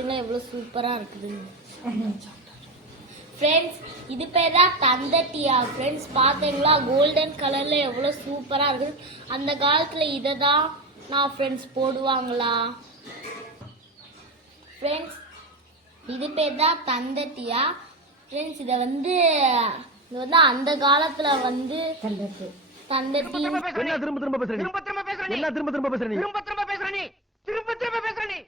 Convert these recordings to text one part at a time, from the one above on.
எவ்வளோ சூப்பராக இருக்குது ஃப்ரெண்ட்ஸ். இது பேர் தான் தந்தட்டியா ஃப்ரெண்ட்ஸ். பார்த்தீங்களா கோல்டன் கலரில் எவ்வளோ சூப்பராக இருக்குது. அந்த காலத்தில் இதை தான் நான் ஃப்ரெண்ட்ஸ் போடுவாங்களா ஃப்ரெண்ட்ஸ். இது பேர் தான் தந்தட்டியா ஃப்ரெண்ட்ஸ். இது வந்து அந்த காலத்தில் வந்து தந்தட்டி. திரும்ப திரும்ப பேசுறேன் திரும்ப திரும்ப பேசுறேன் என்ன திரும்ப திரும்ப பேசுறேன் திரும்ப திரும்ப பேசுறேன் திரும்ப திரும்ப பேசுறேன்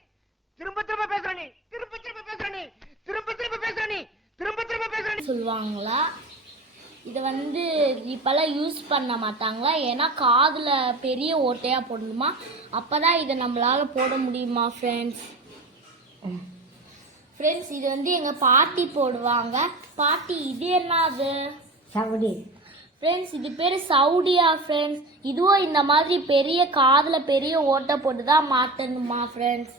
திரும்ப திரும்ப பேசுறேன் திரும்ப திரும்ப பேசுறேன் திரும்ப திரும்ப பேசுறேன் திரும்ப திரும்ப பேசுறேன் சொல்லுவாங்களா. இதை வந்து இப்பெல்லாம் யூஸ் பண்ண மாட்டாங்களா, ஏன்னா காதில் பெரிய ஓட்டையாக போடணுமா, அப்போ தான் இதை நம்மளால் போட முடியுமா ஃப்ரெண்ட்ஸ். ஃப்ரெண்ட்ஸ் இது வந்து எங்கள் பாட்டி போடுவாங்க. பாட்டி இது என்னது? Saudi friends. இது பேர் சவுடியா ஃப்ரெண்ட்ஸ். இதுவும் இந்த மாதிரி பெரிய காதில் பெரிய ஓட்டை போட்டு தான் மாற்றணுமா ஃப்ரெண்ட்ஸ்.